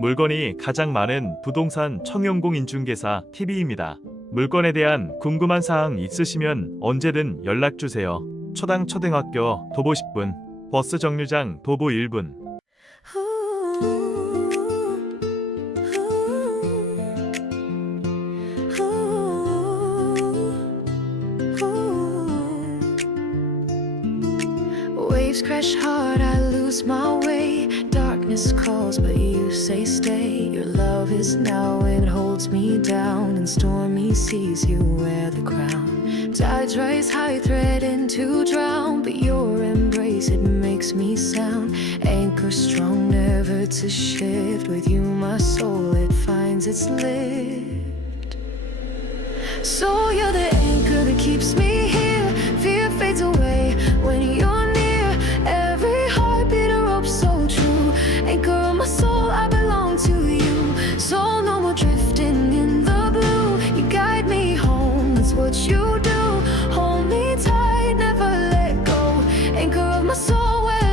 물건이 가장 많은 부동산 청용공인중개사 TV입니다. 물건에 대한 궁금한 사항 있으시면 언제든 연락주세요. 초당 초등학교 도보 10분, 버스 정류장 도보 1분. Waves crash hard, I lose my way. Darkness calls, but you say stay. Your love is now and holds me down. In stormy seas, you wear the crown. Tides rise high, threaten to drown, but your embrace, it makes me sound. Anchor strong, never to shift. With you, my soul, it finds its lift. So you're the anchor that keeps me here. Fear fades away when you're near. Every heartbeat a rope so true. Anchor of my soul, I belong to you. So no more drifting in the blue. You guide me home, that's what you do.